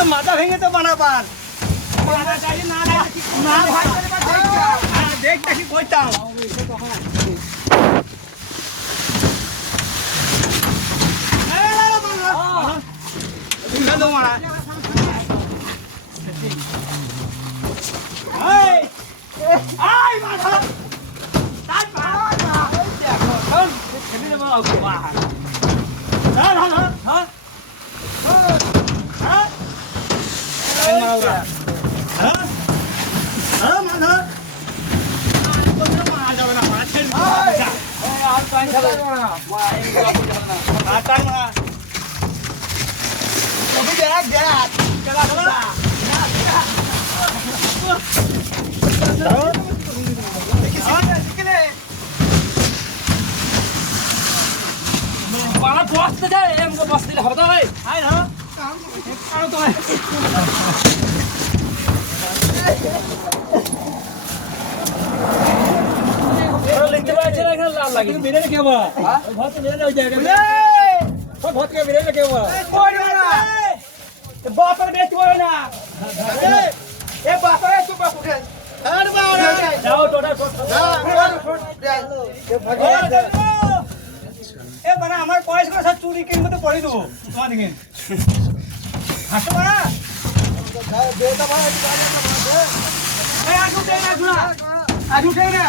তো মাথা ভেঙে তো বানাবার না ভাই দেখ দেখি কইতাম মারা বসতে যায় এমকে বসতে হবে তো ভাই আয় না কারো তো লিখতে পারছে না এখানে লাল লাগে মেরে কে বা ভত মেরে যাও জায়গা সব ভত কে মেরে কে বা কই না এ বাপর বেচ বলে না এ বাপরে তো বাপ উঠে আর বাবা যাও টোটা এ মানে আমার পয়সা সব চুরি কিনবো তো পড়ে দেবো তোমার দিকে হাসো না বেটা ভাই আজু দে না আজু দে না